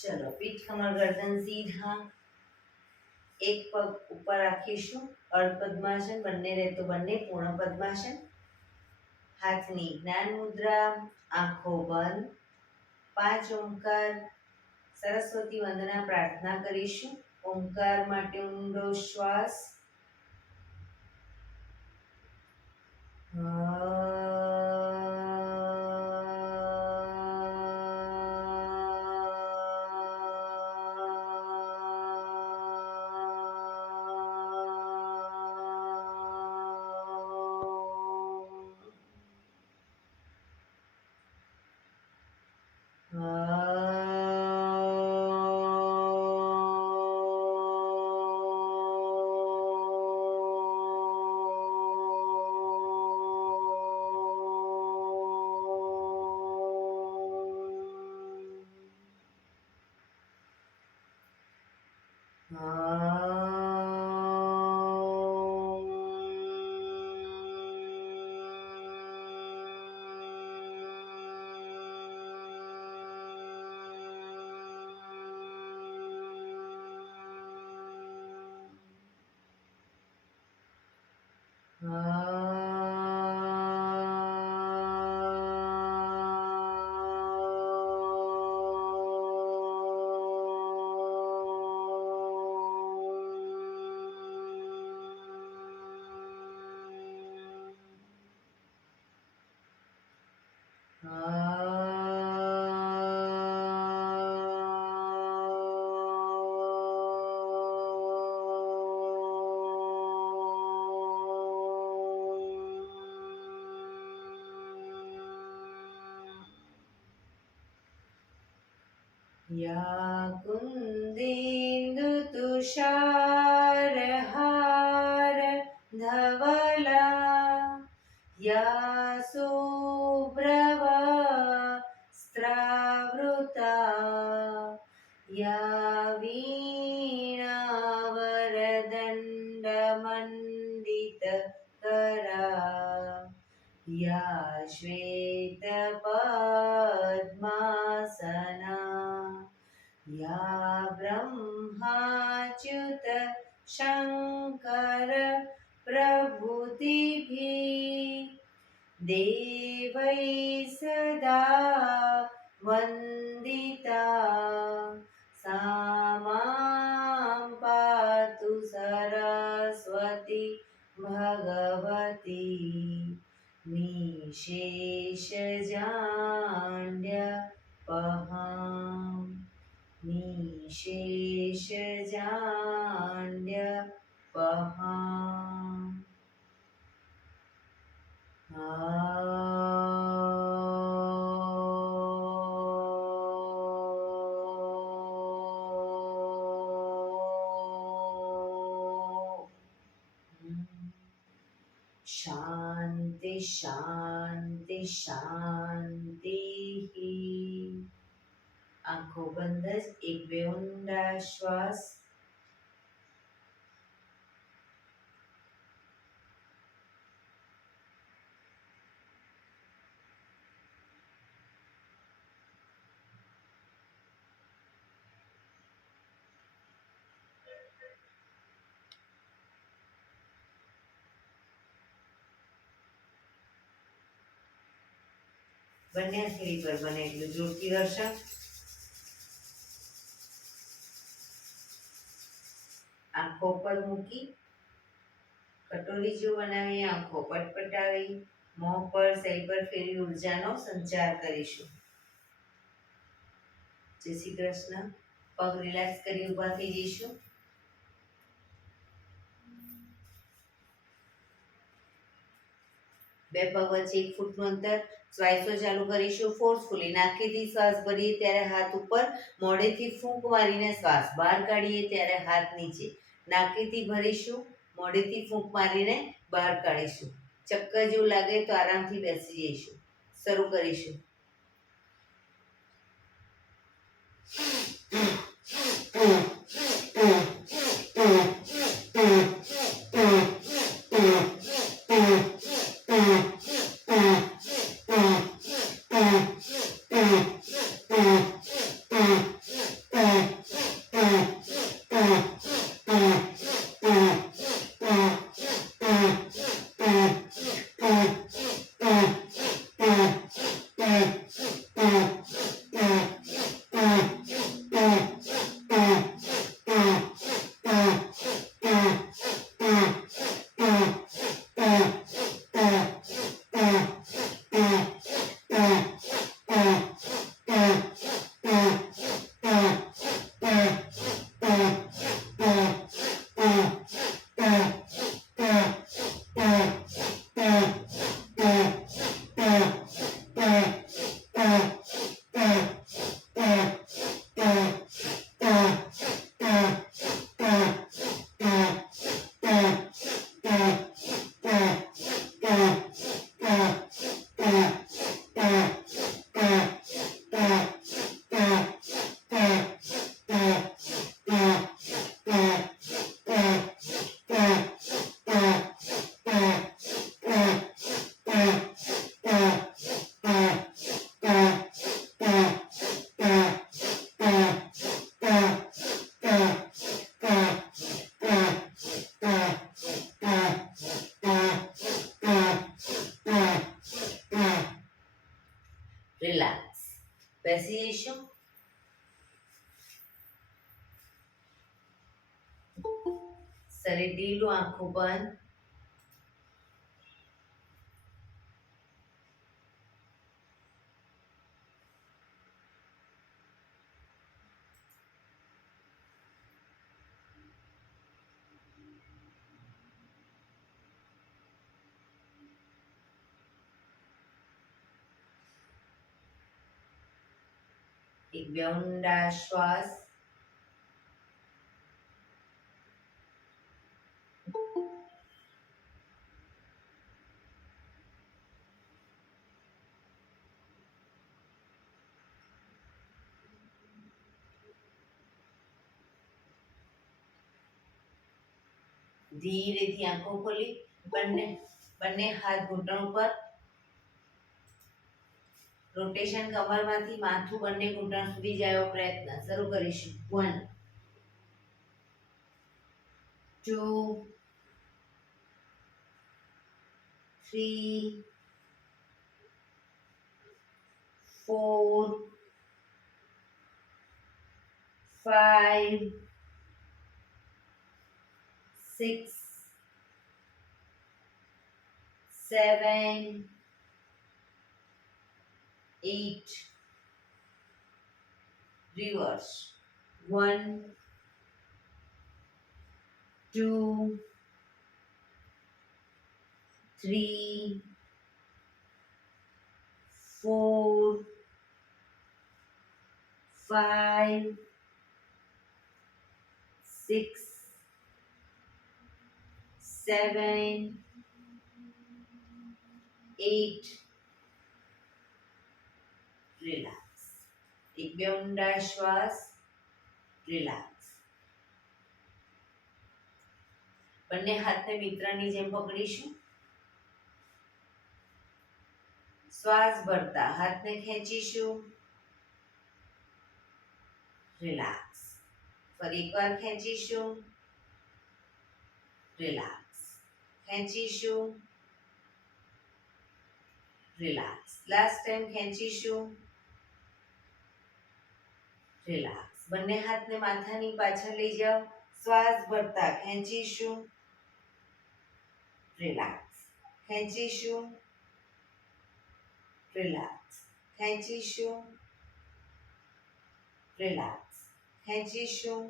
चलो पीठ कमर गर्दन सीधा, एक पग ऊपर રાખીશું અર્ધ પદ્માસન, બંને રહે તો બંને પૂર્ણ પદ્માસન। હાથની જ્ઞાન મુદ્રા, આંખો બંધ, 5 ઓમકાર સરસ્વતી વંદના પ્રાર્થના કરીશું। ઓમકાર માટે ઊંડો શ્વાસ, या कुन्देन्दु तुषारहार धवला, या शुभ्रवस्त्रावृता, या वीणावरदण्डमण्डितकरा, या श्वेतपद्मासना, या ब्रह्माच्युत शङ्कर प्रभृतिभिः देवैः सदा वन्दिता, सा मां पातु सरस्वती भगवती निशेषजाड्यपहाम्, निशेषजाड्यपहाम्। शांति शांति शांति। आंखों बंद, एक બે ઊંડા શ્વાસ, બંને હથેળી પર બને એટલું જોરથી ઘર્ષણ। આંખો પર મૂકી કટોરી જો બનાવી આંખો પટપટાવી મોં પર શરીર પર ફેરવી ઉર્જાનો સંચાર કરીશું। જય શ્રી કૃષ્ણ। પગ રિલેક્સ કરી ઊભા થઈ જઈશું। બે પગ વચ્ચે 1 ફૂટનું અંતર, શ્વાસો ચાલુ કરીશું ફોર્સફુલી। નાકેથી શ્વાસ ભરીએ ત્યારે હાથ ઉપર, મોઢેથી ફૂંક મારીને શ્વાસ બહાર કાઢીએ ત્યારે હાથ નીચે। નાકેથી ભરીશું, મોઢેથી ફૂંક મારીને બહાર કાઢીશું। ચક્કર જેવું લાગે તો આરામથી બેસી જઈશું। શરૂ કરીશું। રિલેક્સ. બેસી જઈશું. શરીર ઢીલું, આંખો બંધ. એક બે ઊંડા શ્વાસ. ધીરેથી આંખો ખોલી બંને બંને હાથ ઘૂંટણ ઉપર. રોટેશન કમરમાંથી માથું બંને ઘૂંટણ સુધી જાય એવો પ્રયત્ન. શરૂ કરીશું. 1 2 3 4 5 6 7 8. Reverse. 1 2 3 4 5 6 7 8. રિલેક્સ. એક બે ઊંડા શ્વાસ. રિલેક્સ. બંને હાથને મિત્રની જેમ પકડીશું. શ્વાસ ભરતા હાથને ખેંચીશું. રિલેક્સ. ફરી એકવાર ખેંચીશું. રિલેક્સ. ખેંચીશું. રિલેક્સ. લાસ્ટ ટાઈમ ખેંચીશું. રિલેક્સ. બંને હાથને માથાની પાછળ લઈ જાઓ. શ્વાસ ભરતા ખેંચીશું. રિલેક્સ. ખેંચીશું. રિલેક્સ. ખેંચીશું. રિલેક્સ. ખેંચીશું.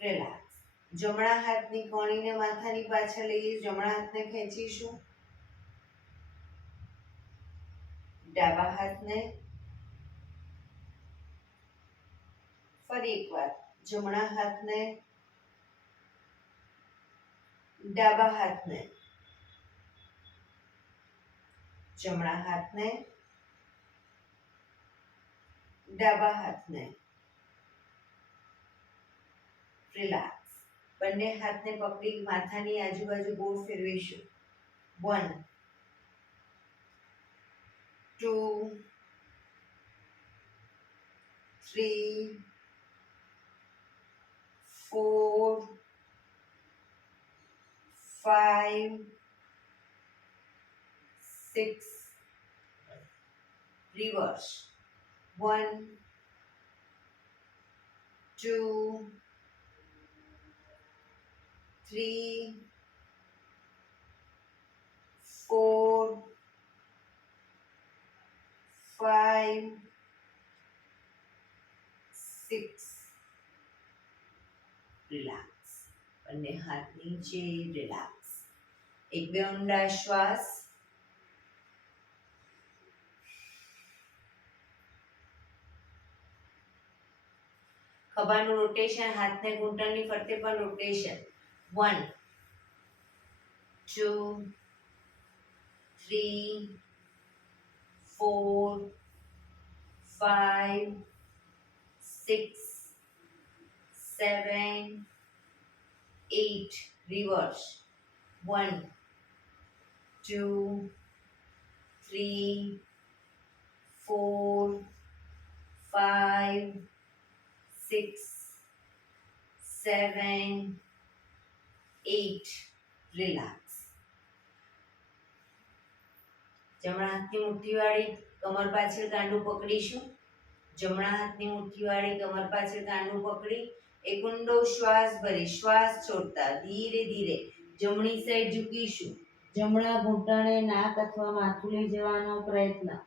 રિલેક્સ. જમણા હાથની કોણીને માથાની પાછળ લઈએ. જમણા હાથને ખેંચીશું. ડાબા હાથને ફરી એકવાર. જમણા હાથને ડાબા હાથને. જમણા હાથને ડાબા હાથને. રિલેક્સ. બંને હાથને પકડી માથાની આજુબાજુ ગોળ ફેરવીશું. 1 2 3 4 5 6. Reverse. 1 2 3 4 5 6. રિલેક્સ. બંને હાથ નીચે. રિલેક્સ. એક બે ઊંડા શ્વાસ. ખભાનું રોટેશન. હાથને ઘૂંટણની ફરતે પણ રોટેશન. 1 2 3 4 5 6 7 8. Reverse. 1 2 3 4 5 6 7 8. Relax. જમણા હાથની મુઠ્ઠીવાળી કમર પાછળ કાંડું પકડીશું. જમણા હાથની મુઠ્ઠીવાળી કમર પાછળ કાંડું પકડી એક ઊંડો શ્વાસ ભરી શ્વાસ છોડતા ધીરે ધીરે જમણી સાઈડ ઝૂકીશું. જમણા ઘૂંટણે નાક અથવા માથું લઈ જવાનો પ્રયત્ન.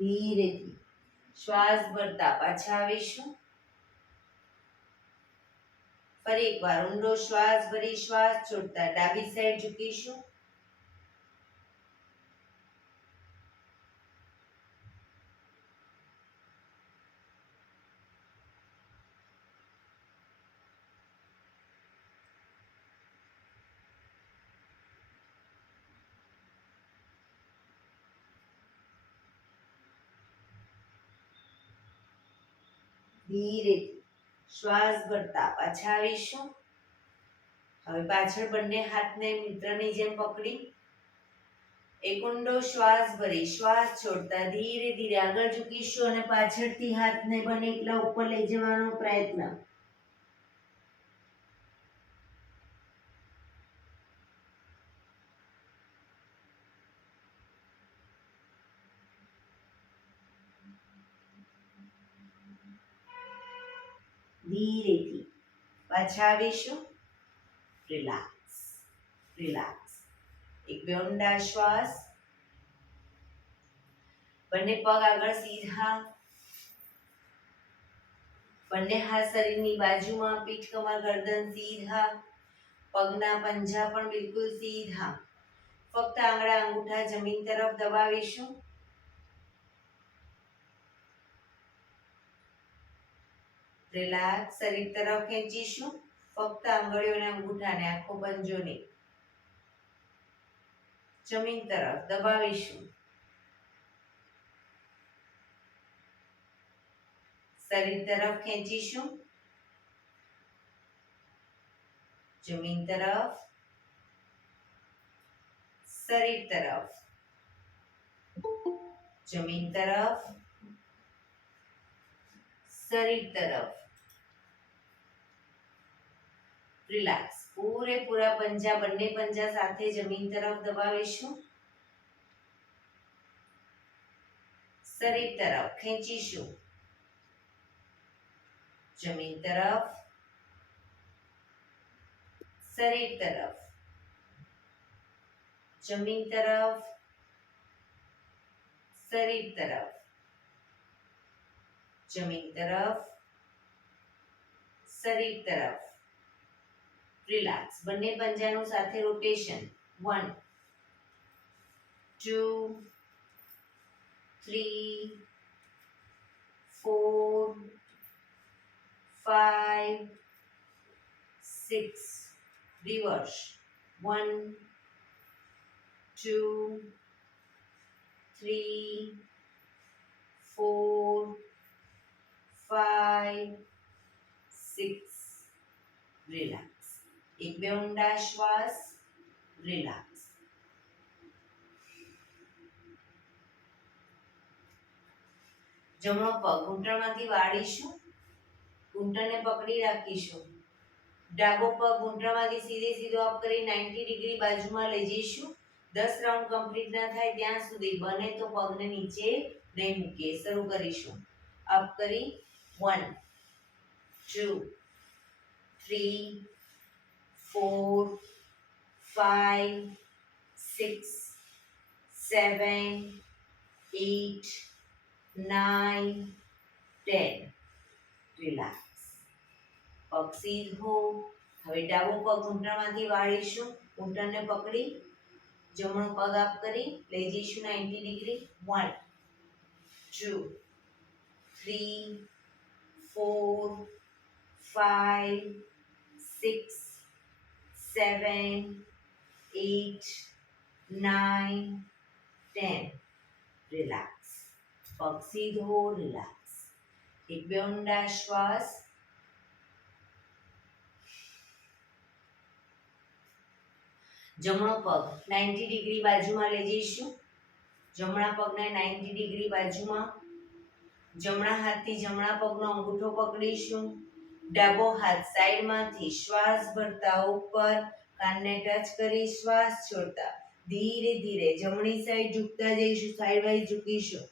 ધીરેથી શ્વાસ ભરતા પાછા આવીશું. ફરી એકવાર ઊંડો શ્વાસ ભરી શ્વાસ છોડતા ડાબી સાઈડ ઝૂકીશું. ધીરેથી શ્વાસ ભરતા પાછા આવીશું. હવે પાછળ બંને હાથને મિત્રની જેમ પકડી એક ઊંડો શ્વાસ ભરી શ્વાસ છોડતા ધીરે ધીરે આગળ ઝૂકીશું અને પાછળથી હાથને બને એટલા ઉપર લઈ જવાનો પ્રયત્ન. ધીરેથી પાછા આવીશું. Relax relax. એક બે ઊંડા શ્વાસ. બંને પગ આગળ સીધા. બંને હાથ શરીરની બાજુમાં. પીઠ કમર ગરદન સીધા. પગના પંજા પણ બિલકુલ સીધા. ફક્ત આંગળા અંગૂઠા જમીન તરફ દબાવીશું. રિલેક્સ. શરીર તરફ ખેંચીશું. ફક્ત આંગળીઓ અને અંગૂઠાને આખો પંજો નહીં. જમીન તરફ દબાવીશું. શરીર તરફ ખેંચીશું. જમીન તરફ. શરીર તરફ. જમીન તરફ. શરીર તરફ. રિલેક્સ. પૂરેપૂરા પંજા બંને પંજા સાથે જમીન તરફ દબાવીશું. શરીર તરફ ખેંચીશું. જમીન તરફ. શરીર તરફ. જમીન તરફ. શરીર તરફ. જમીન તરફ. શરીર તરફ. રિલેક્સ. બંને પંજાનું સાથે રોટેશન. 1 2 3 4 5 6. રિવર્સ. 1 2 3 4 5 6. રિલેક્સ. એક બે ઊંડા શ્વાસ. રિલેક્સ. જમણો પગ ઘૂંટણમાંથી વાળીશું. ઘૂંટણને પકડી રાખીશું. ડાબો પગ ઘૂંટણમાંથી સીધે સીધો અપ કરી 90 ડિગ્રી બાજુમાં લઈ જઈશું. 10 રાઉન્ડ કમ્પ્લીટ ના થાય ત્યાં સુધી બને તો પગને નીચે નહીં મૂકીએ. શરૂ કરીશું. અપ કરી 1 2 3 4 5 6 7 8 9 10. રિલેક્સ. પગ સીધો. હવે ડાબો પગ ઘૂંટણમાંથી વાળીશું. ઘૂંટણને પકડી જમણો પગ આપ કરી લઈ જઈશું 90 ડિગ્રી. 1 2 3 4 5 6 7 8 9 10. રિલેક્સ. પગ સીધો. રિલેક્સ. એક બે ઊંડા શ્વાસ. જમણો પગ 90 ડિગ્રી બાજુમાં લઈ જઈશું. જમણા પગને 90 ડિગ્રી બાજુમાં. જમણા હાથથી જમણા પગનો અંગૂઠો પકડીશું. ડાબો હાથ સાઈડમાંથી શ્વાસ ભરતા ઉપર કાનને ટચ કરી શ્વાસ છોડતા ધીરે ધીરે જમણી સાઈડ ઝૂકતા જઈશું. સાઈડ વાઇઝ ઝૂકીશું.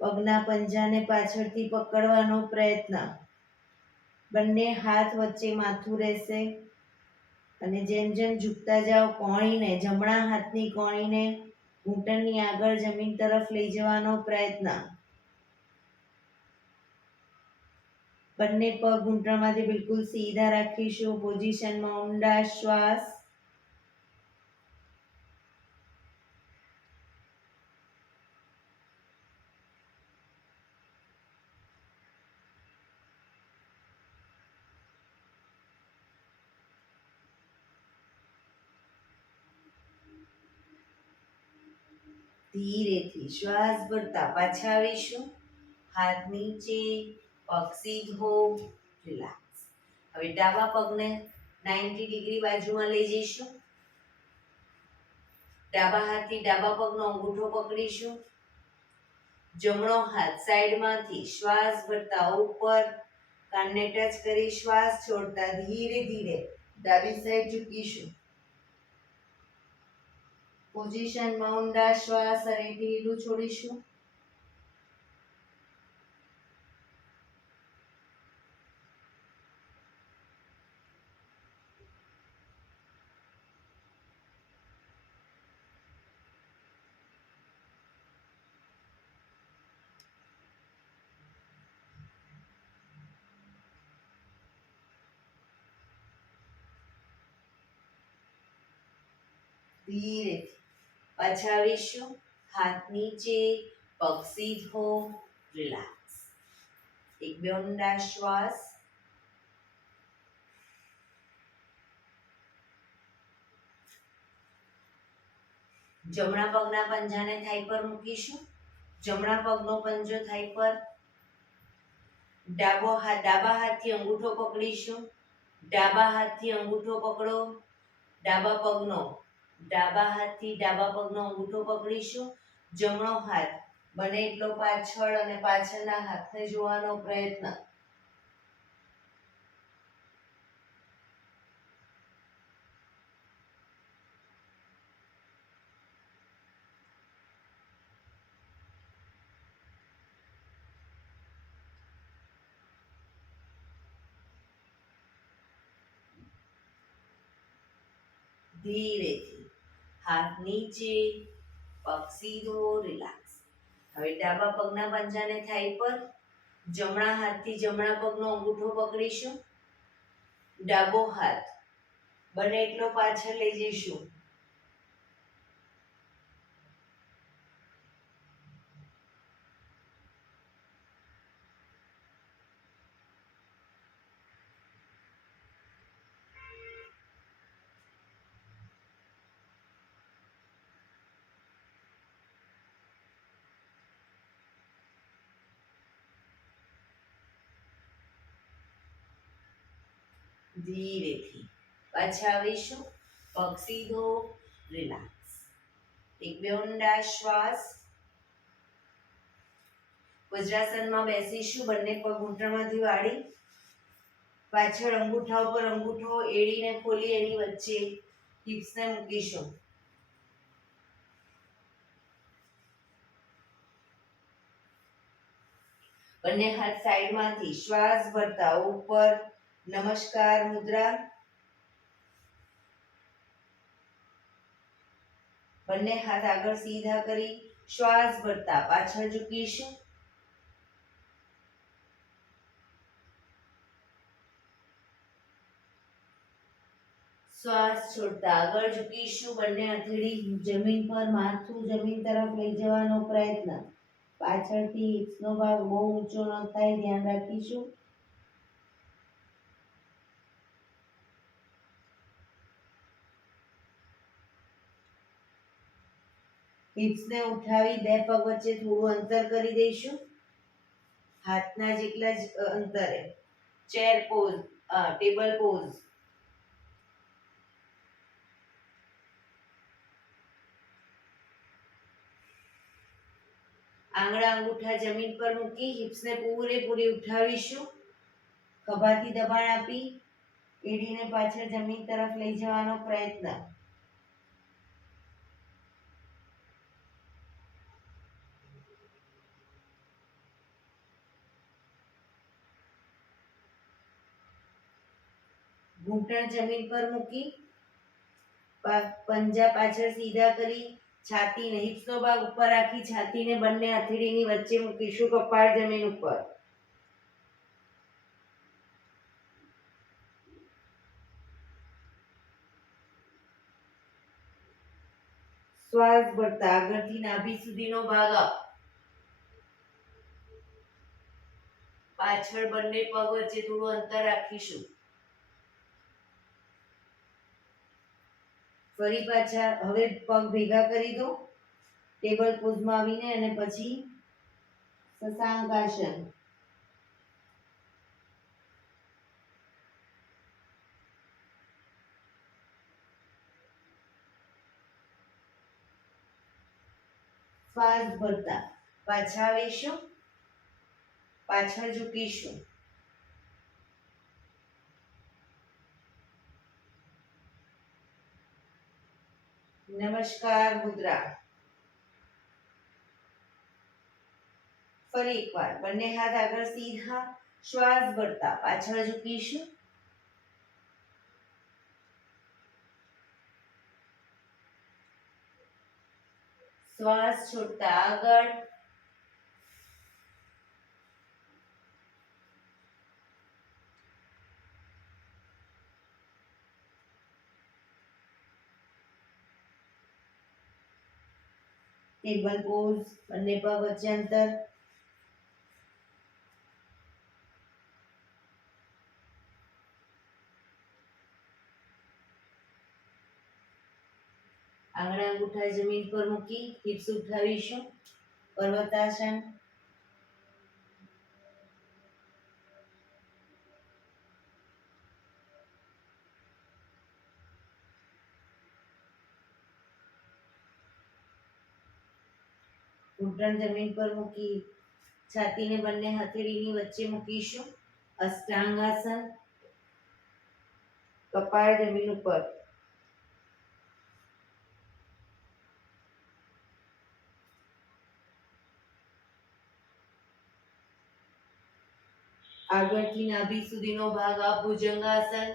પગના પંજાને પાછળથી પકડવાનો પ્રયત્ન. બંને હાથ વચ્ચે માથું રહેશે અને જેમ જેમ ઝૂકતા જાઓ કોણીને, જમણા હાથની કોણીને ઘૂંટણની આગળ જમીન તરફ લઈ જવાનો પ્રયત્ન. બંને પગ ઘૂંટણમાંથી બિલકુલ સીધા રાખીશું. પોઝિશનમાં ઊંડા શ્વાસ. ધીરેથી શ્વાસ ભરતા પાછા આવીશું. હાથ નીચે, પગ સીધો, રિલેક્સ. હવે ડાબા પગને 90 ડિગ્રી બાજુમાં લઈ જઈશું. ડાબા હાથથી ડાબા પગનો અંગૂઠો પકડીશું. જમણો હાથ સાઈડમાંથી શ્વાસ ભરતા ઉપર કાનને ટચ કરી શ્વાસ છોડતા ધીરે ધીરે ડાબી સાઈડ ઝૂકીશું. પોઝિશનમાં ઊંડા શ્વાસ અને ઢીલું છોડીશું. ધીરેથી પાછા આવીશું. હાથ નીચે, પગ સીધો, રિલેક્સ. એક બે ઊંડા શ્વાસ. જમણા પગના પંજાને થાઈ પર મૂકીશું. જમણા પગનો પંજો થાઈ પર. ડાબા હાથથી અંગૂઠો પકડીશું. ડાબા હાથથી અંગૂઠો પકડો. ડાબા હાથથી ડાબા પગનો અંગૂઠો પકડીશું. જમણો હાથ બને એટલો પાછળ અને પાછળના હાથને જોવાનો પ્રયત્ન. ધીરેથી હાથ નીચે, પગ સીધો, રિલેક્સ. હવે ડાબા પગના પંજાને થાઈ પર. જમણા હાથથી જમણા પગનો અંગૂઠો પકડીશું. ડાબો હાથ બને એટલો પાછળ લઈ જઈશું. ધીરેથી પાછા આવીશું. પગ સીધો, રિલેક્સ. એક બે ઊંડા શ્વાસ. વજ્રાસનમાં બેસીશું. બંને પગ ઘૂંટણમાંથી વાળી પાછળ અંગૂઠા ઉપર અંગૂઠો એડીને ખોલી એની વચ્ચે હિપ્સને મૂકીશું. બંને હાથ સાઈડમાંથી શ્વાસ ભરતા ઉપર નમસ્કાર મુદ્રા. બંને હાથ આગળ સીધા કરી શ્વાસ ભરતા પાછળ ઝૂકીશું. શ્વાસ છોડતા આગળ ઝૂકીશું. બંને હથેળી જમીન પર, માથું જમીન તરફ લઈ જવાનો પ્રયત્ન. પાછળથી હિપ્સનો ભાગ બહુ ઊંચો ન થાય, ધ્યાન રાખીશું. હિપ્સને ઉઠાવી બે પગ વચ્ચે થોડું અંતર કરી દઈશું. હાથના જેટલા જ અંતરે. Chair pose, table pose. આંગળા અંગૂઠા જમીન પર મૂકી હિપ્સને પૂરેપૂરી ઉઠાવીશું. ખભાથી દબાણ આપી એડીને પાછળ જમીન તરફ લઈ જવાનો પ્રયત્ન. ઘૂંટણ જમીન પર મૂકી પંજા પાછળ સીધા કરી છાતીને હિપ્સનો ભાગ ઉપર રાખી છાતીને બંને હથેળીની વચ્ચે મૂકીશું. કપાળ જમીન ઉપર. શ્વાસ ભરતા આગળથી નાભી સુધીનો ભાગ અપ. પાછળ બંને પગ વચ્ચે થોડું અંતર રાખીશું. ફરી પાછા હવે પગ ભેગા કરી દો ટેબલ પોઝમાં આવીને અને પછી શશાંકાસન. શ્વાસ ભરતા પાછા આવીશું. પાછળ ઝૂકીશું. નમસ્કાર મુદ્રા. ફરી એકવાર બંને હાથ આગળ સીધા. શ્વાસ ભરતા પાછળ ઝૂકીશું. શ્વાસ છોડતા આગળ. ટેબલ પોઝ, બંને પગ વચ્ચે અંતર. આંગળા અંગૂઠા જમીન પર મૂકી હિપ્સ ઉઠાવીશું. પર્વતાસન. ઘૂંટણ જમીન પર મૂકી છાતીને બંને હથેળીની વચ્ચે મૂકીશું. અષ્ટાંગાસન. કપાળ જમીન ઉપર. આગળથી નાભી સુધીનો ભાગ અપ ભુજંગાસન.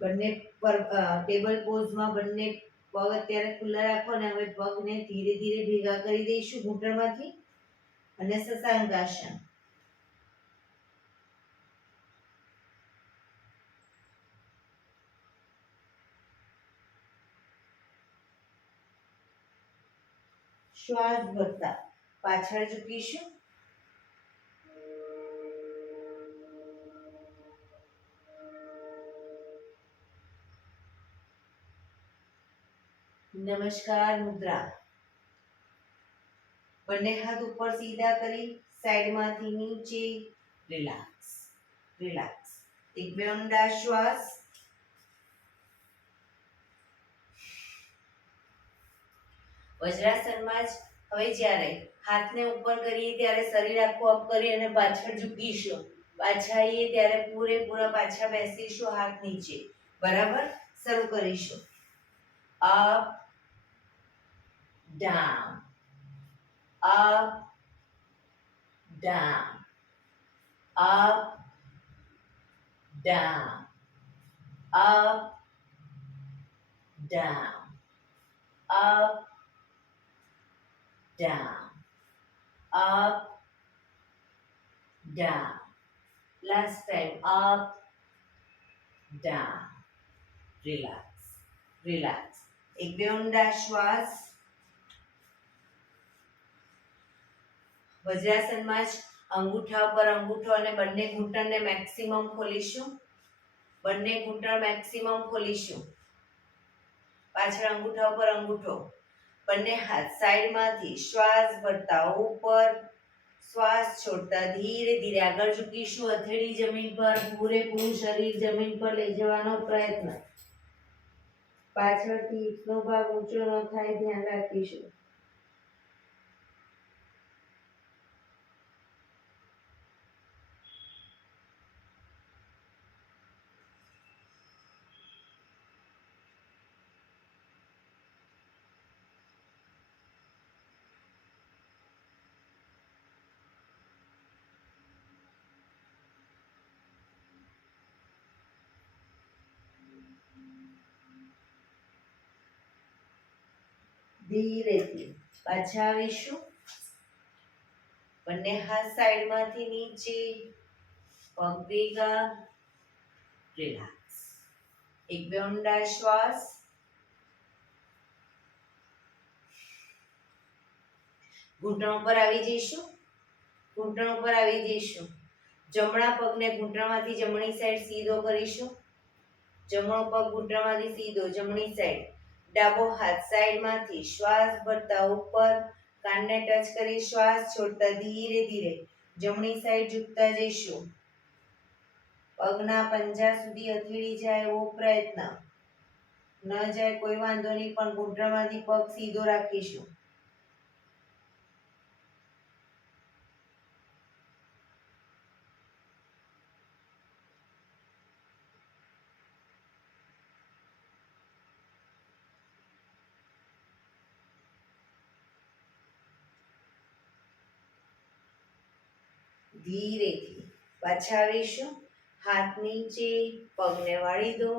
બંને પર ટેબલ પોઝમાં બંને પગ અત્યારે ખુલ્લા રાખો અને હવે પગને ધીરે ધીરે ભેગા કરી દઈશું ઘૂંટણમાંથી અને શશાંકાસન. શ્વાસ ભરતા પાછળ ઝૂકીશું. નમસ્કાર મુદ્રા. બંને હાથ ઉપર સીધા કરી સાઈડમાંથી નીચે. Relax relax. એક બે ઊંડા શ્વાસ. વજ્રાસનમાં જ હવે જ્યારે હાથને ઉપર કરીએ ત્યારે શરીર આખું અપ કરી અને પાછળ ઝૂકીશું. પાછા આવીએ ત્યારે પૂરેપૂરા પાછા બેસીશું હાથ નીચે. બરાબર. શરૂ કરીશું. Up down, up down, up down, up down, up down, up down. Last time. Up down. Relax relax. એક બે ઊંડા શ્વાસ. વજ્રાસનમાં જ અંગૂઠા ઉપર અંગૂઠો અને બંને ઘૂંટણને મેક્સિમમ ખોલીશું. બંને ઘૂંટણ મેક્સિમમ ખોલીશું. પાછળ અંગૂઠા ઉપર અંગૂઠો. બંને હાથ સાઈડમાંથી શ્વાસ ભરતા ઉપર, શ્વાસ છોડતા ધીરે ધીરે આગળ ઝૂકીશું. હથેળી જમીન પર, પૂરેપૂરું શરીર જમીન પર લઈ જવાનો પ્રયત્ન. પાછળથી હિપનો ભાગ ઊંચો ન થાય ધ્યાન રાખીશું. ધીરેથી પાછા આવીશું. બંને હાથ સાઈડમાંથી નીચે, પગ ભેગા, રિલેક્સ. એક બે ઊંડા શ્વાસ. ઘૂંટણ ઉપર આવી જઈશું. ઘૂંટણ ઉપર આવી જઈશું. જમણા પગને ઘૂંટણમાંથી જમણી સાઈડ સીધો કરીશું. જમણો પગ ઘૂંટણમાંથી સીધો જમણી સાઈડ. ડાબો હાથ સાઈડમાંથી શ્વાસ ભરતા ઉપર, કાનને ટચ કરી શ્વાસ છોડતા ધીરે ધીરે જમણી સાઈડ ઝૂકતા જઈશું. પગના પંજા સુધી હથેળી જાય એવો પ્રયત્ન. ન જાય કોઈ વાંધો નહીં, પણ ઘૂંટણમાંથી પગ સીધો રાખીશું. ધીરેથી પાછા આવીશું. હાથ નીચે, પગને વાળી દો.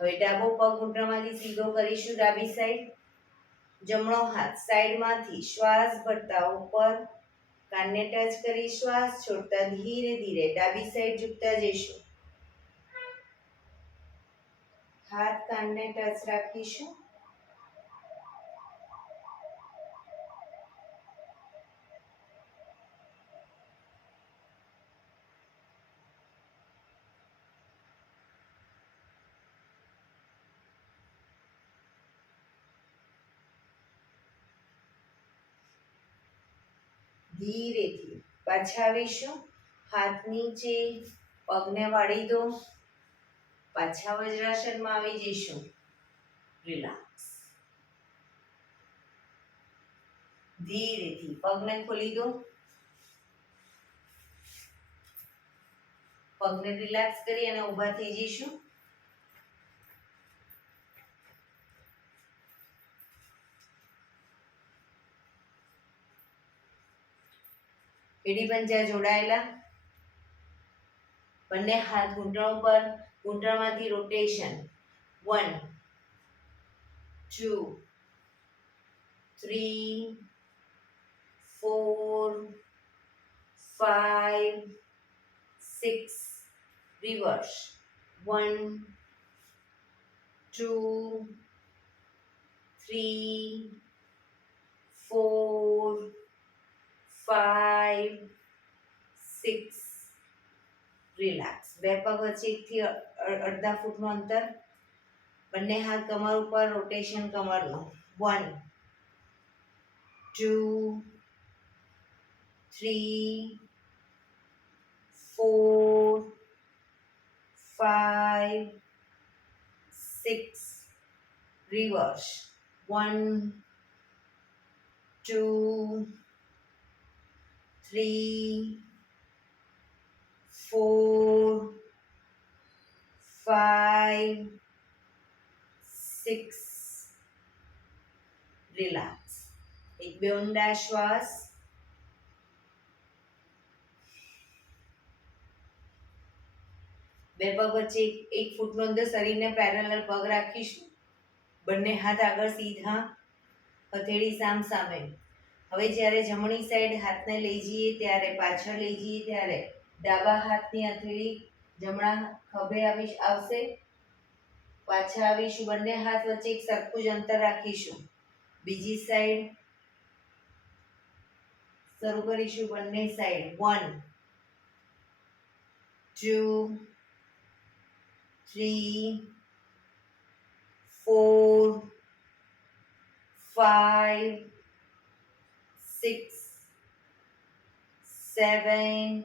હવે ડાબો પગ ઘૂંટણમાંથી સીધો કરીશું ડાબી સાઈડ. જમણો હાથ સાઈડમાંથી શ્વાસ ભરતા ઉપર, કાનને ટચ કરી શ્વાસ છોડતા ધીરે ધીરે ડાબી સાઈડ ઝૂકતા જઈશું. હાથ કાનને ટચ રાખીશું. ધીરેથી પાછા આવીશું. હાથ નીચે, પગને વાળી દો. પાછા વજ્રાસનમાં આવી જઈશું. રિલેક્સ. ધીરેથી પગને ખોલી દો. પગને રિલેક્સ કરી અને ઊભા થઈ જઈશું. એડી પંજા જોડાયેલા. બંને હાથ ઘૂંટણ પર, ઘૂંટણમાંથી રોટેશન. 1 2 3 4 5 6. રિવર્સ. 1 2 3 4 5 6. રિલેક્સ. બે પગ વચ્ચે 1 થી અડધા ફૂટનું અંતર. બંને હાથ કમર ઉપર, રોટેશન કમરનું. 1 2 3 4 5 6. રિવર્સ. 1 2 3 4 5 6. રિલેક્સ. એક બે ઊંડા શ્વાસ. બે પગ વચ્ચે 1 ફૂટનો અંદર શરીરને પેરેલલ પગ રાખીશું. બંને હાથ આગળ સીધા, હથેળી સામ સામે. હવે જ્યારે જમણી સાઈડ હાથને લઈ જઈએ ત્યારે, પાછળ લઈ જઈએ ત્યારે ડાબા હાથની હથેળી જમણા ખભે આવશે. પાછા આવીશું. બંને હાથ વચ્ચે એક સરખું જ અંતર રાખીશું. બીજી સાઈડ શરૂ કરીશું. બંને સાઈડ. 1 2 3 4 5 6 7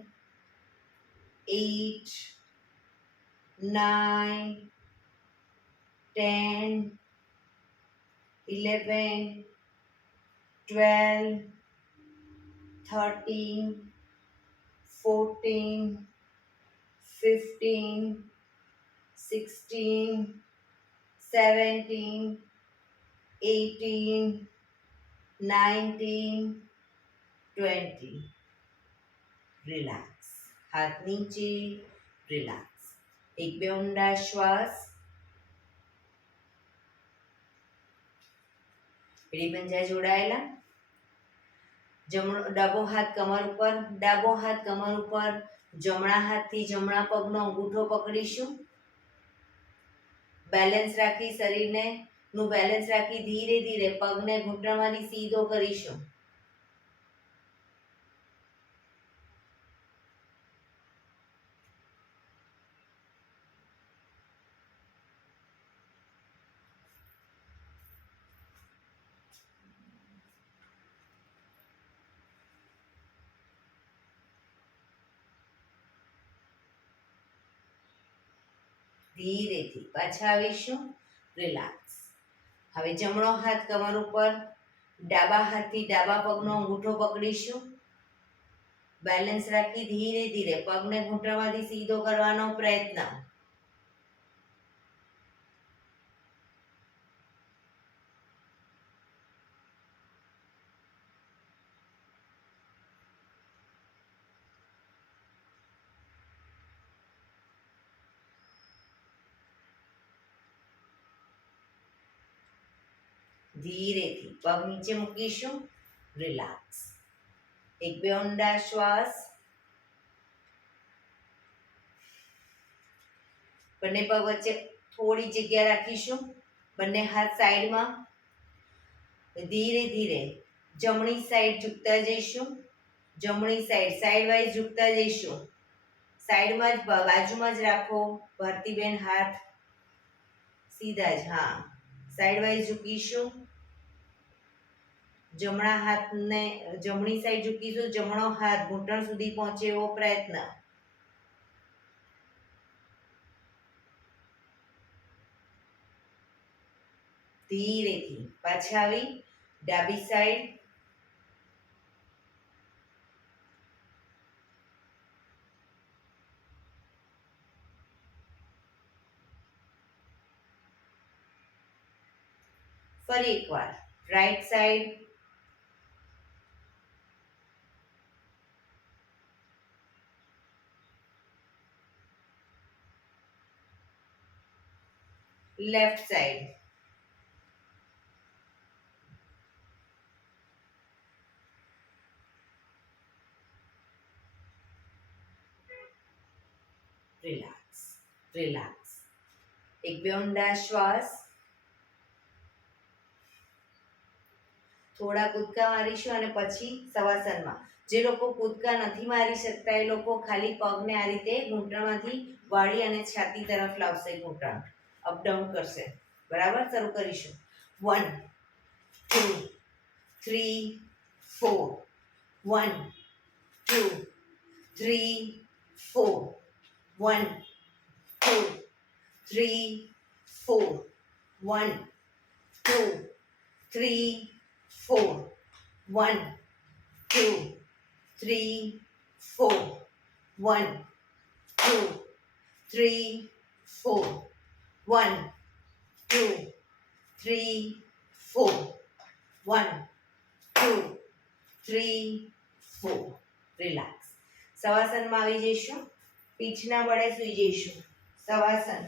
8 9 10 11 12 13 14 15 16 17 18 19 20 રિલેક્સ. હાથ નીચે, રિલેક્સ. એક બે ઊંડા શ્વાસ. એડી પંજા જોડાયેલા. ડાબો હાથ કમર ઉપર, ડાબો હાથ કમર ઉપર. જમણા હાથથી જમણા પગનો અંગૂઠો પકડીશું. બેલેન્સ રાખી શરીરને નું બેલેન્સ રાખી ધીરે ધીરે પગને ઘૂંટણમાંથી સીધો કરીશું. ધીરેથી પાછા આવીશું. રિલેક્સ. હવે જમણો હાથ કમર ઉપર, ડાબા હાથથી ડાબા પગનો અંગૂઠો પકડીશું. બેલેન્સ રાખી ધીરે ધીરે પગને ઘૂંટણમાંથી સીધો કરવાનો પ્રયત્ન. ધીરેથી પગ નીચે મૂકીશું. રિલેક્સ. એક બે ઊંડા શ્વાસ. બંને પગ વચ્ચે થોડી જગ્યા રાખીશું. બંને હાથ સાઈડમાં. ધીરે ધીરે જમણી સાઈડ ઝૂકતા જઈશું. જમણી સાઈડ સાઈડ વાઇઝ ઝૂકતા જઈશું. સાઈડમાં જ બાજુમાં જ રાખો ભારતીબેન હાથ. સીધા જ. હા, સાઈડ વાઇઝ ઝૂકીશું. જમણા હાથને જમણી સાઈડ ઝૂકીશું. જમણો હાથ ઘૂંટણ સુધી પહોંચે એવો પ્રયત્ન. ધીરેથી પાછા આવી ડાબી સાઈડ. ફરી એકવાર right side. Left side. Relax. Relax. એક બે ઊંડા શ્વાસ. થોડા કૂદકા મારીશું અને પછી શવાસનમાં. જે લોકો કૂદકા નથી મારી શકતા એ લોકો ખાલી પગને આ રીતે ઘૂંટણમાંથી વાળી અને છાતી તરફ લાવશે. ઘૂંટણ અપડાઉન કરશે. બરાબર. શરૂ કરીશું. 1 2 3 4 1 2 3 4 1 2 3 4 1 2 3 4 1 2 3 4 1 2 3 4 1 2 3 4 1 2 3 4. રિલેક્સ. શવાસનમાં આવી જઈશું. પીઠના બળે સૂઈ જઈશું. શવાસન.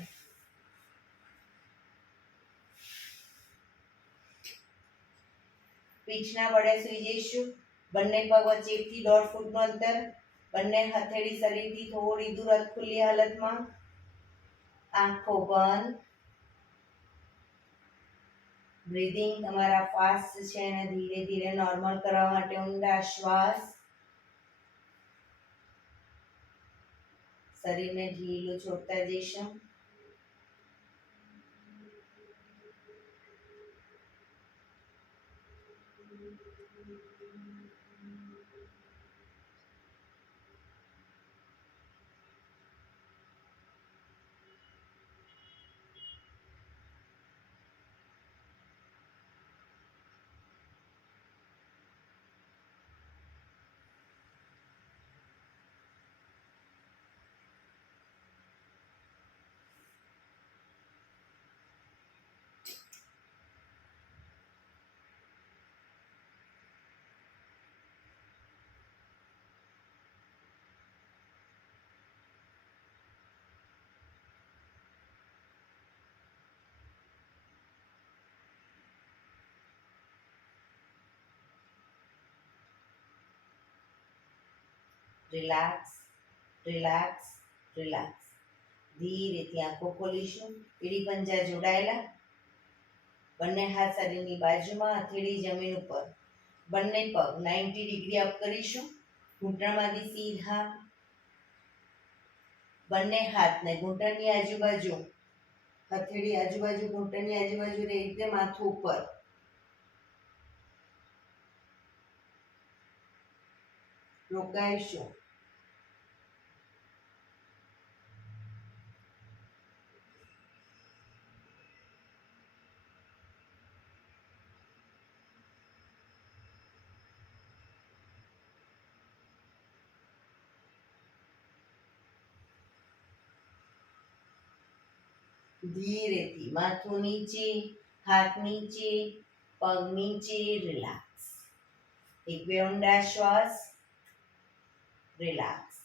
પીઠના બળે સૂઈ જઈશું. બંને પગ વચ્ચે 1 થી 1.5 ફૂટનું અંતર. બંને હથેળી શરીરથી થોડી દૂર ખુલ્લી હાલતમાં. આંખો બંધ. બ્રીધિંગ તમારા ફાસ્ટ છે અને ધીરે ધીરે નોર્મલ કરવા માટે ઊંડા શ્વાસ. શરીરને ઢીલું છોડતા જઈશું. Relax, relax, relax. ધીરેથી આંખો ખોલીશું. એડી પંજા જોડાયેલા. બંને હાથ શરીરની બાજુમાં, હથેળી જમીન ઉપર. બંને પગ 90 ડિગ્રી અપ કરીશું. ઘૂંટણમાંથી સીધા. બંને હાથને ઘૂંટણની આજુબાજુ, હથેળી આજુબાજુ, ઘૂંટણની આજુબાજુ એ રીતે માથું ઉપર. રોકાઈશું. ધીરેથી માથું નીચે, હાથ નીચે, પગ નીચે. રિલેક્સ. એક બે ઊંડા શ્વાસ. રિલેક્સ.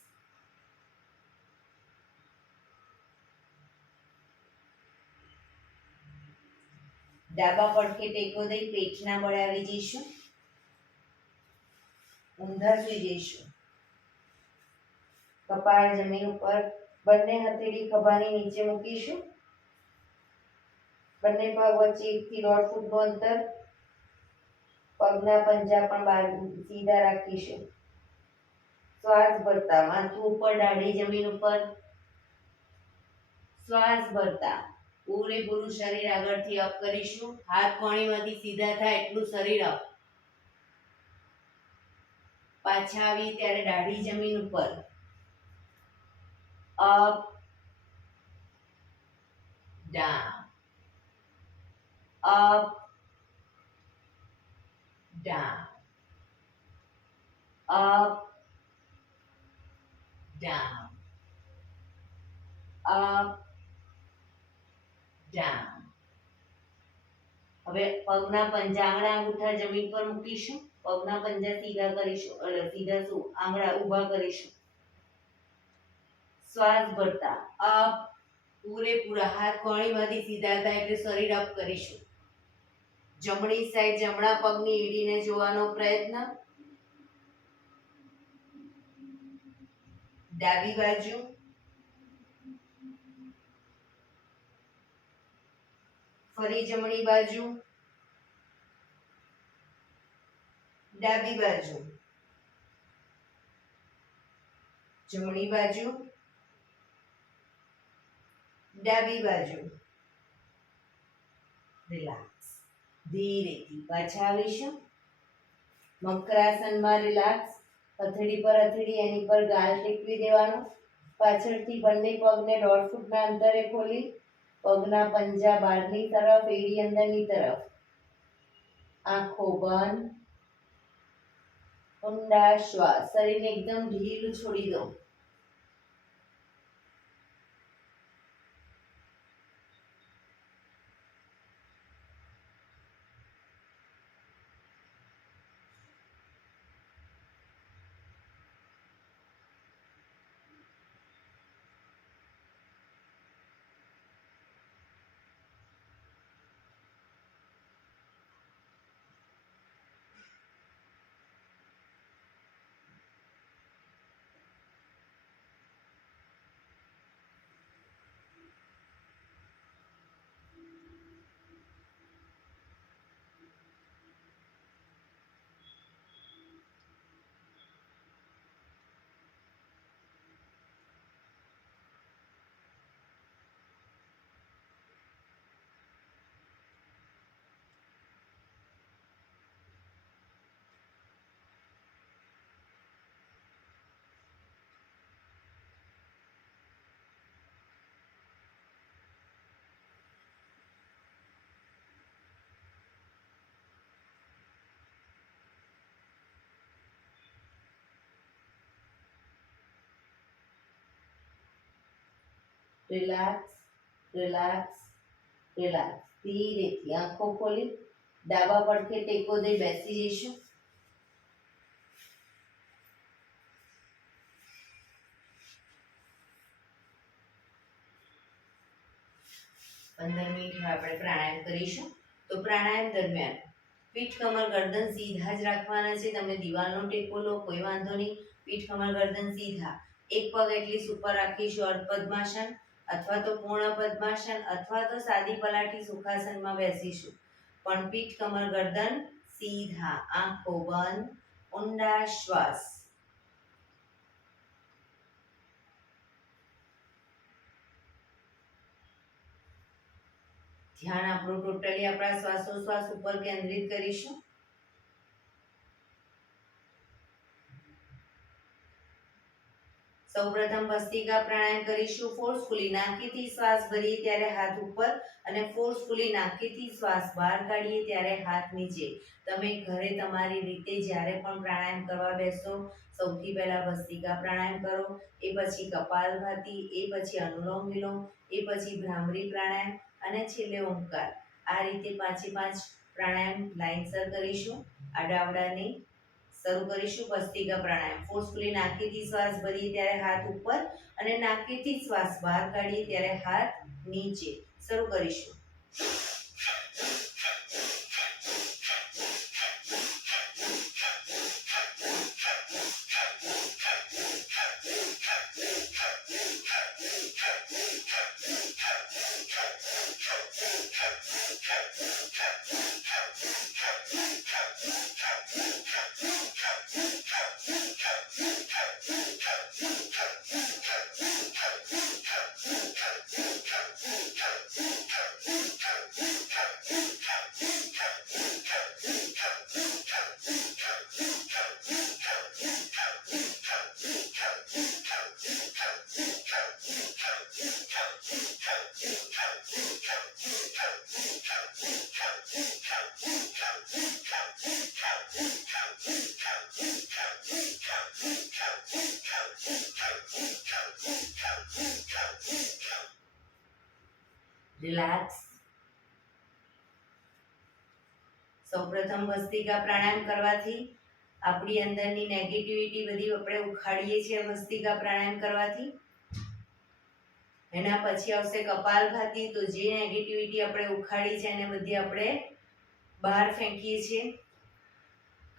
ડાબા પડખે ટેકો દઈ પેટના બળે આવી જઈશું. ઊંધા સુઈ જઈશું. કપાળ જમીન ઉપર. બંને હથેળી ખભાની નીચે મૂકીશું. બંને પગ વચ્ચે 1 થી 1.5 ફૂટનું અંતર. પગના પંજા પણ બહાર સીધા રાખીશું. શ્વાસ ભરતા માથું ઉપર, દાઢી જમીન ઉપર. શ્વાસ ભરતા પૂરેપૂરું શરીર આગળથી અપ કરીશું. હાથ કોણીમાંથી સીધા થાય એટલું શરીર અપ. પાછા આવી ત્યારે દાઢી જમીન ઉપર. Up, down, up, down, up, down, up, down. હવે પગના પંજા, આંગળા અંગૂઠા જમીન પર મૂકીશું. પગના પંજા સીધા કરીશું, સીધા આંગળા ઊભા કરીશું. શ્વાસ ભરતા અપ, પૂરેપૂરા હાથ કોણીમાંથી સીધા થાય એટલે શરીર અપ કરીશું. જમણી સાઈડ જમણા પગની એડીને જોવાનો પ્રયત્ન. ડાબી બાજુ. ફરી જમણી બાજુ. ડાબી બાજુ. જમણી બાજુ. ડાબી બાજુ. રિલેક્સ. ધીરેથી પાછા આવીશું. મકરાસનમાં રિલેક્સ. હથેળી પર હથેળી, એની પર ગાલ ટેકવી દેવાનું. પાછળથી બંને પગને 1.5 ફૂટના અંતરે ખોલી પગના પંજા બહારની તરફ, એડી અંદરની તરફ. આંખો બંધ. ઊંડા શ્વાસ. શરીરને એકદમ ઢીલું છોડી દો. Relax, relax, relax. ધીરેથી આંખો ખોલી ડાબા પડખે ટેકો દઈ બેસી જઈશું. 15 મિનિટ આપણે પ્રાણાયામ કરીશું. તો પ્રાણાયામ દરમિયાન પીઠ કમર ગરદન સીધા જ રાખવાના છે. તમે દિવાલનો ટેકો લો કોઈ વાંધો નહીં. પીઠ કમર ગરદન સીધા. એક પગ એટલીસ્ટ ઉપર રાખીશું અર્ધ પદ્માસન અથવા તો પૂર્ણ પદ્માસન અથવા તો સાદી પલાઠી સુખાસનમાં બેસીશું. પણ પીઠ કમર ગરદન સીધા, આંખો બંધ, ઊંડા શ્વાસ. ધ્યાન આપણું ટોટલી આપણા શ્વાસોશ્વાસ ઉપર કેન્દ્રિત કરીશું. સૌપ્રથમ ભસ્ત્રિકા પ્રાણાયામ કરીશું. ફોર્સફુલી નાકીથી શ્વાસ ભરીએ ત્યારે હાથ ઉપર અને ફોર્સફુલી નાકીથી શ્વાસ બહાર કાઢીએ ત્યારે હાથ નીચે. તમે ઘરે તમારી રીતે જ્યારે પણ પ્રાણાયામ કરવા બેસો સૌથી પહેલા ભસ્ત્રિકા પ્રાણાયામ કરો, એ પછી કપાલભાતિ, એ પછી અનુલોમ વિલોમ, એ પછી ભ્રામરી પ્રાણાયામ અને છેલ્લે ઓમકાર. આ રીતે 5 પ્રાણાયામ લાઈનસર કરીશું. આડાઅવળા નહીં. શરૂ કરીશું ભસ્ત્રિકા પ્રાણાયામ. ફોર્સફુલી નાકીથી શ્વાસ ભરીએ ત્યારે હાથ ઉપર અને નાકીથી શ્વાસ બહાર કાઢીએ ત્યારે હાથ નીચે. શરૂ કરીશું. રિલેક્સ. સૌપ્રથમ ભસ્ત્રિકા પ્રાણાયામ કરવાથી આપણી અંદરની નેગેટિવિટી બધી આપણે ઉખાડીએ છીએ. ભસ્ત્રિકા પ્રાણાયામ કરવાથી એના પછી આવશે કપાલભાતિ. તો જે નેગેટિવિટી આપણે ઉખાડી છે એને બધી આપણે બહાર ફેંકીએ છીએ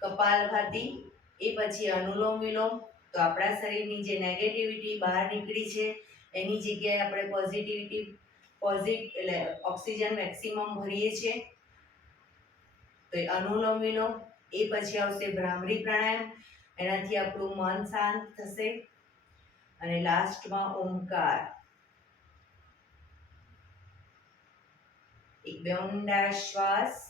કપાલભાતિ. એ પછી અનુલોમ વિલોમ. તો આપણા શરીરની જે નેગેટિવિટી બહાર નીકળી છે એની જગ્યાએ આપણે પોઝિટિવિટી એટલે ઓક્સિજન મેક્સિમમ ભરીએ છીએ. તો એ અનુલોમ વિલોમ. એ પછી આવશે ભ્રામરી પ્રાણાયામ. એનાથી આપણું મન શાંત થશે. અને લાસ્ટમાં ઓમકાર. એક બે ઊંડા શ્વાસ.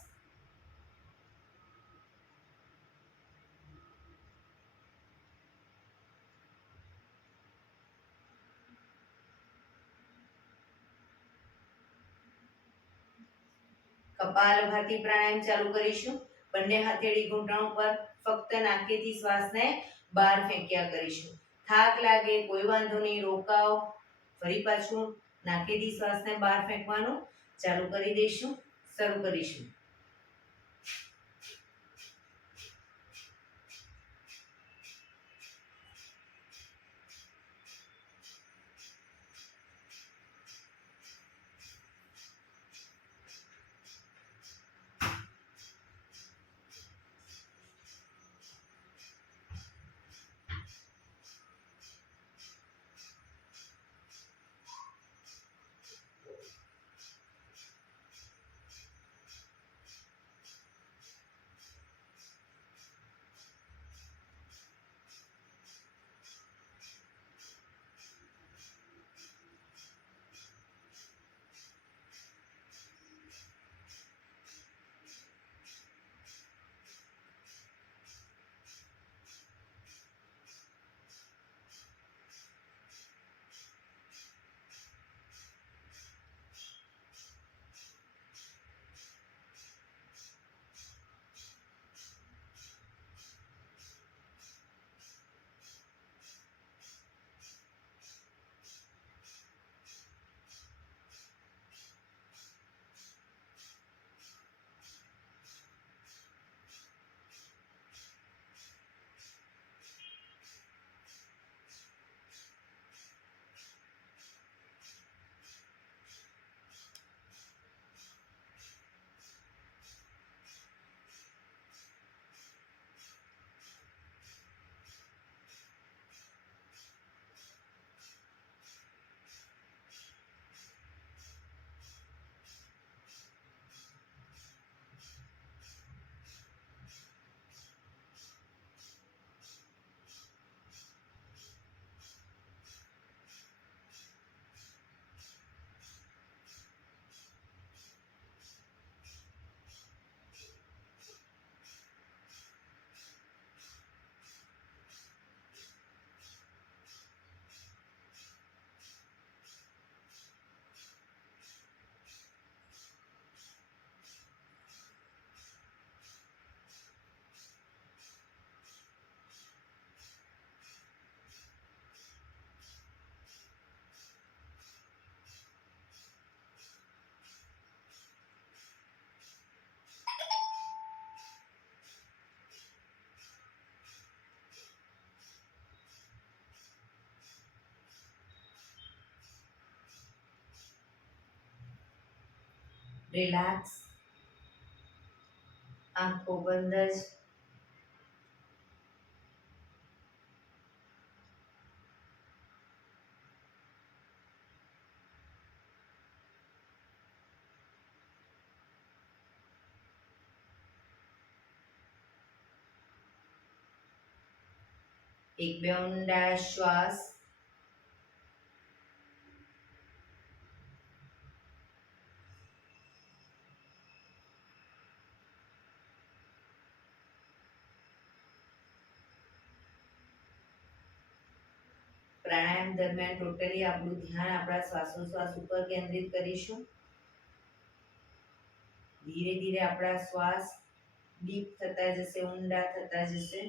કપાલભાતિ પ્રાણાયામ ચાલુ કરીશું. બંને હથેળી ઘૂંટણ ઉપર. ફક્ત નાકેથી શ્વાસને બહાર ફેંક્યા કરીશું. થાક લાગે કોઈ વાંધો નહીં, રોકાઓ. ફરી પાછું નાકેથી શ્વાસને બહાર ફેંકવાનું ચાલુ કરી દઈશું. શરૂ કરીશું. રિલેક્સ, આંખો બંધ જ. એક બે ઊંડા શ્વાસ. પ્રાણાયામ દરમિયાન ટોટલી આપણું ધ્યાન આપણા શ્વાસોશ્વાસ ઉપર કેન્દ્રિત કરીશું. ધીરે ધીરે આપણા શ્વાસ ડીપ થતા જશે, ઊંડા થતા જશે.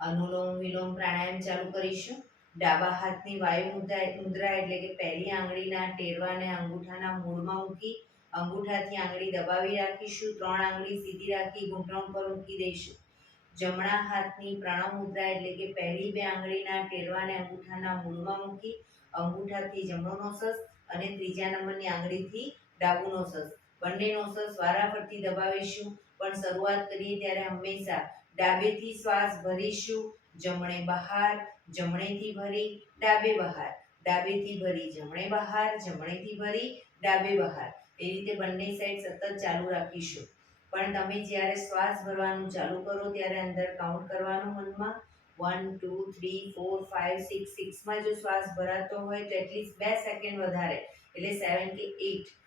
અનુલોમ વિલોમ પ્રાણાયામ ચાલુ કરીશું. ડાબા હાથની વાયુ મુદ્રા એટલે કે પહેલી આંગળીના ટેરવાને અંગૂઠાના મૂળમાં મૂકી અંગૂઠાથી આંગળી દબાવી રાખીશું. 3 આંગળી સીધી રાખી ઘૂંટણ પર મૂકી દઈશું. જમણા હાથની પ્રણવ મુદ્રા એટલે કે પહેલી 2 આંગળીના ટેરવાને અંગૂઠાના મૂળમાં મૂકી અંગૂઠાથી જમણો નોસસ અને ત્રીજા નંબરની આંગળીથી ડાબુ નોસસ, બંને નોસસ વારાફરતી દબાવીશું. પણ શરૂઆત કરીએ ત્યારે હંમેશા ડાબેથી શ્વાસ ભરીશું, જમણે બહાર, જમણેથી ભરી ડાબે બહાર, ડાબેથી ભરી જમણે બહાર, જમણેથી ભરી ડાબે બહાર. એ રીતે બંને સાઈડ સતત ચાલુ રાખીશું. પણ તમે જ્યારે શ્વાસ ભરવાનું ચાલુ કરો ત્યારે અંદર કાઉન્ટ કરવાનું મનમાં. 1 2 3 4 5 6. 6માં જો શ્વાસ ભરાતો હોય તો એટલીસ્ટ 2 સેકન્ડ વધારે એટલે 7 કે 8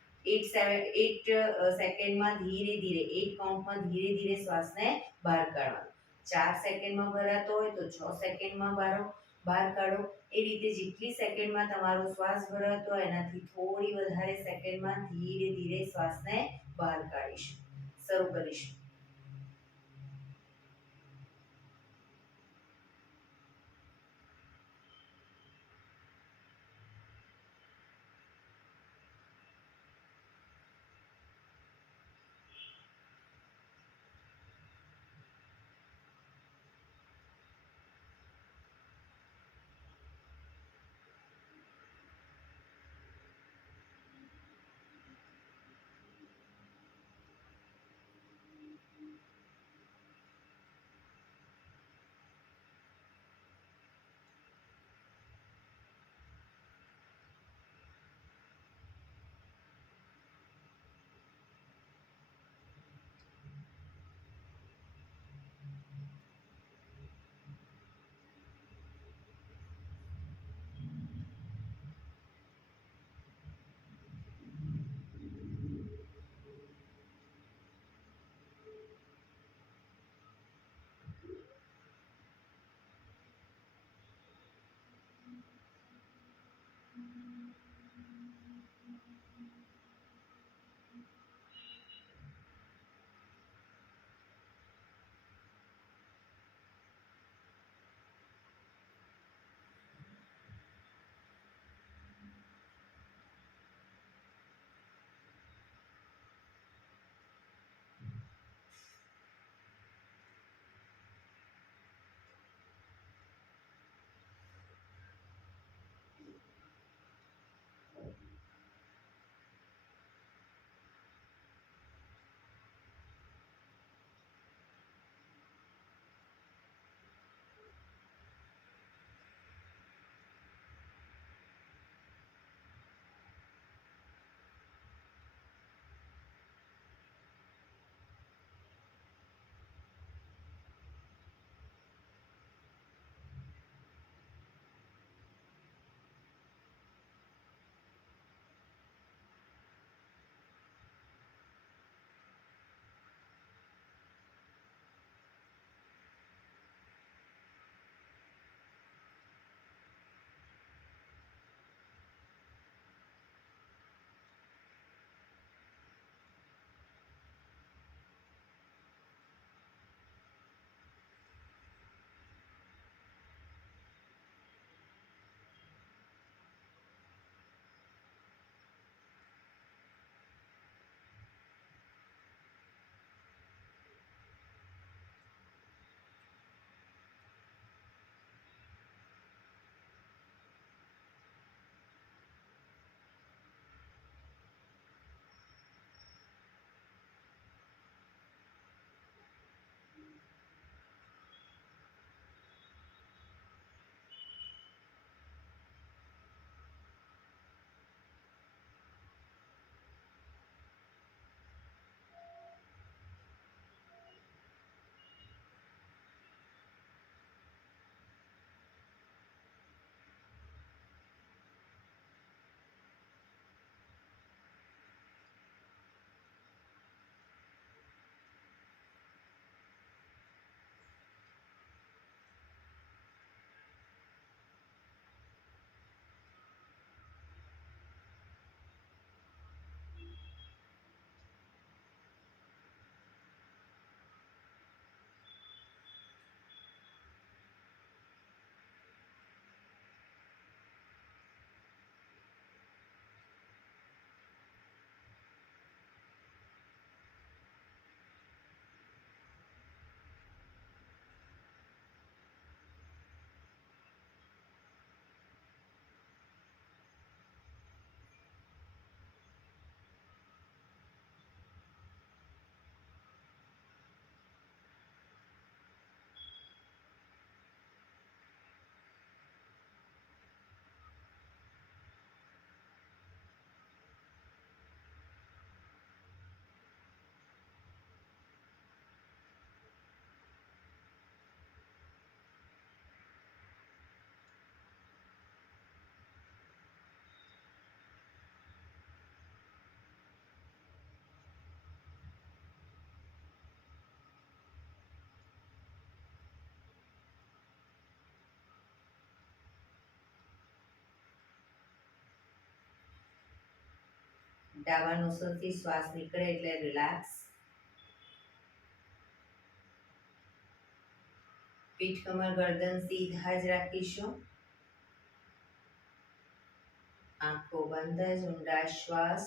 8 સેકન્ડમાં ધીરે ધીરે 8 કાઉન્ટમાં ધીરે ધીરે શ્વાસને બહાર કાઢવાનો. 4 સેકન્ડમાં ભરાતો હોય તો 6 સેકન્ડમાં બહાર કાઢો. એ રીતે જેટલી સેકન્ડમાં તમારો શ્વાસ ભરાતો હોય એનાથી થોડી વધારે સેકન્ડમાં ધીરે ધીરે શ્વાસને બહાર કાઢીશું. શરૂ કરીશું. ડાબા નોસ્ટ્રલથી શ્વાસ નીકળે એટલે રિલેક્સ. પીઠ કમર ગરદન સીધા જ રાખીશું. આંખો બંધ જ ઊંડા શ્વાસ.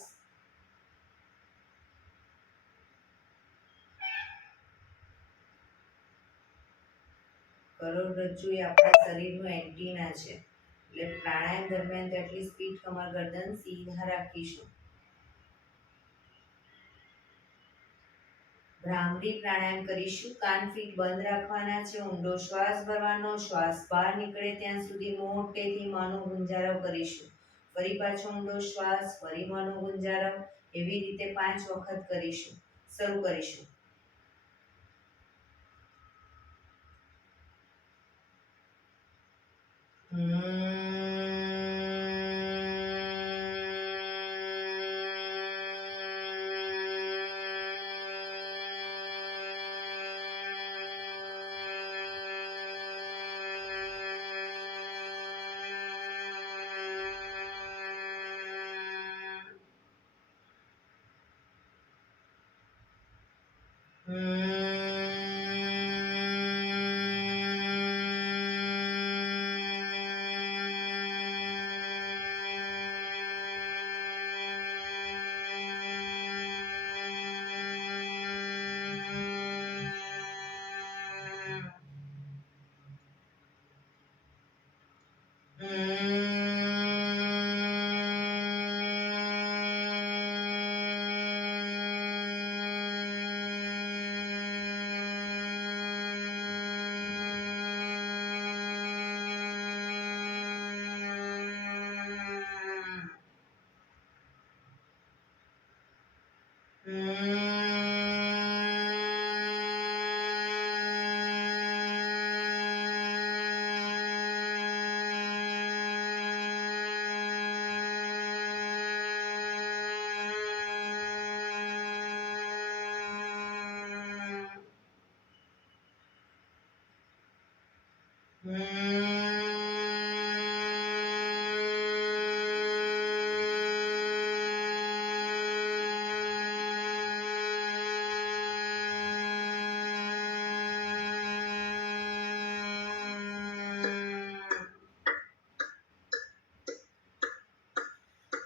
કરોડરજ્જુ એ આપણા શરીરનું એન્ટીના છે, એટલે પ્રાણાયામ દરમિયાન તેટલી પીઠ કમર ગરદન સીધા રાખીશું. ભ્રામરી પ્રાણાયામ કરીશું. કાન ફીટ બંધ રાખવાના છે. ઊંડો શ્વાસ ભરવાનો. શ્વાસ બહાર નીકળે ત્યાં સુધી મોટેથી મોંનો ગુંજારવ કરીશું. ફરી પાછો ઊંડો શ્વાસ, ફરી મોંનો ગુંજારવ. એવી રીતે 5 વખત કરીશું. શરૂ કરીશું.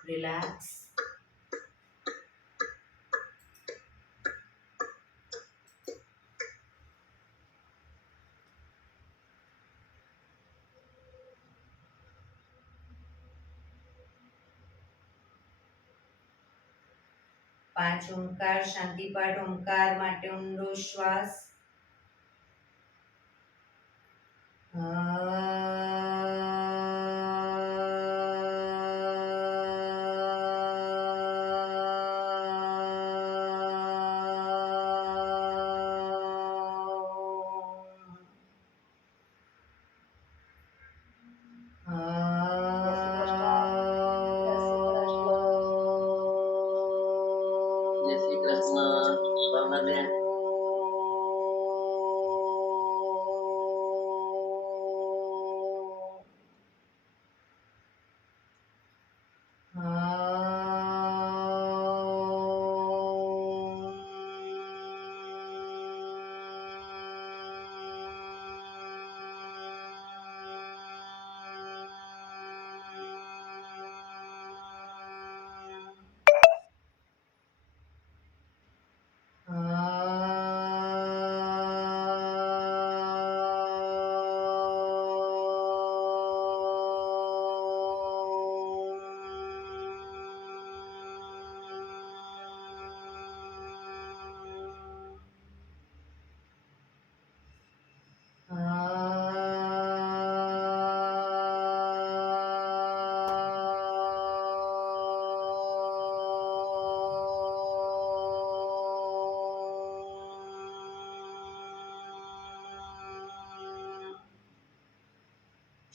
Relax. પાંચ ઓમકાર શાંતિપાઠ ઓમકાર માટે ઊંડો શ્વાસ.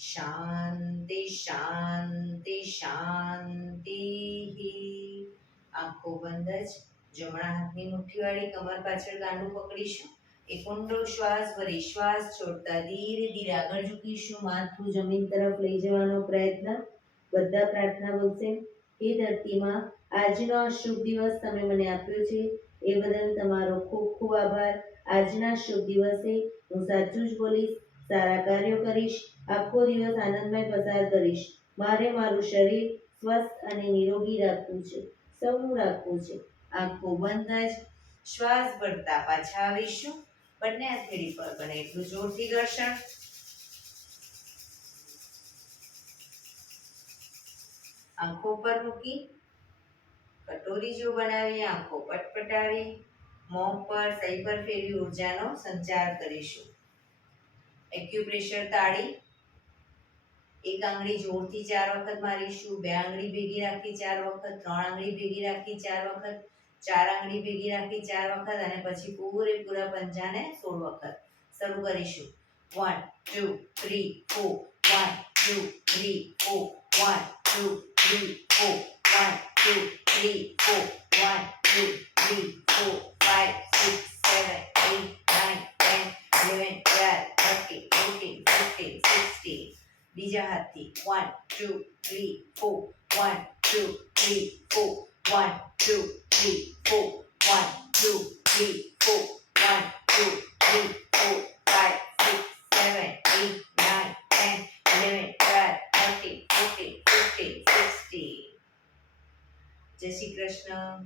શાંતિ શાંતિ શાંતિ. આંખો બંધ જ જમણા હાથની મુઠ્ઠી વાળી કમર પાછળ ગાંડું પકડીશું. એક ઊંડો શ્વાસ ભરી શ્વાસ છોડતા ધીરે ધીરે આગળ ઝૂકીશું. માથું જમીન તરફ લઈ જવાનો પ્રયત્ન. બધા પ્રાર્થના બોલશે. હે ધરતીમાં આજનો આ શુભ દિવસ તમે મને આપ્યો છે એ બદલ તમારો ખૂબ ખૂબ આભાર. આજના શુભ દિવસે હું સાચું જ બોલીશ, સારા કાર્યો કરીશ, આખો દિવસ આનંદમય પસાર કરીશ. મારે મારું શરીર સ્વસ્થ અને નિરોગી રાખવું છે, સૌનું રાખવું છે. આંખો બંધ જ શ્વાસ ભરતા પાછા આવીશું. બંને હથેળી પર બને એટલું જોરથી ઘર્ષણ. આંખો પર મૂકી કટોરી જો બનાવી આંખો પટપટાવી મોં પર સહી પર ફેરવી ઉર્જાનો સંચાર કરીશું. એક્યુપ્રેશર તાળી. એક આંગળી જોરથી 4 વખત મારીશું. 2 આંગળી ભેગી રાખી 4 વખત. 3 આંગળી ભેગી રાખી 4 વખત. 4 આંગળી ભેગી રાખી 4 વખત અને પછી પૂરેપૂરા પંજાને 16 વખત. શરૂ કરીશું. 1 2 3 4 1 2 3 4 1 2 3 4 1 2 3 4 1 2 3 4 5 6 7 8 9 10 11 12 13 14 15 16. બીજા હાથથી 1 2 3 4 1 2 3 4 1 2 3 4 1 2 3 4 1 2 3 4 5 6 7 8 9 10 11 12 13 14 15 16. જય શ્રી કૃષ્ણ.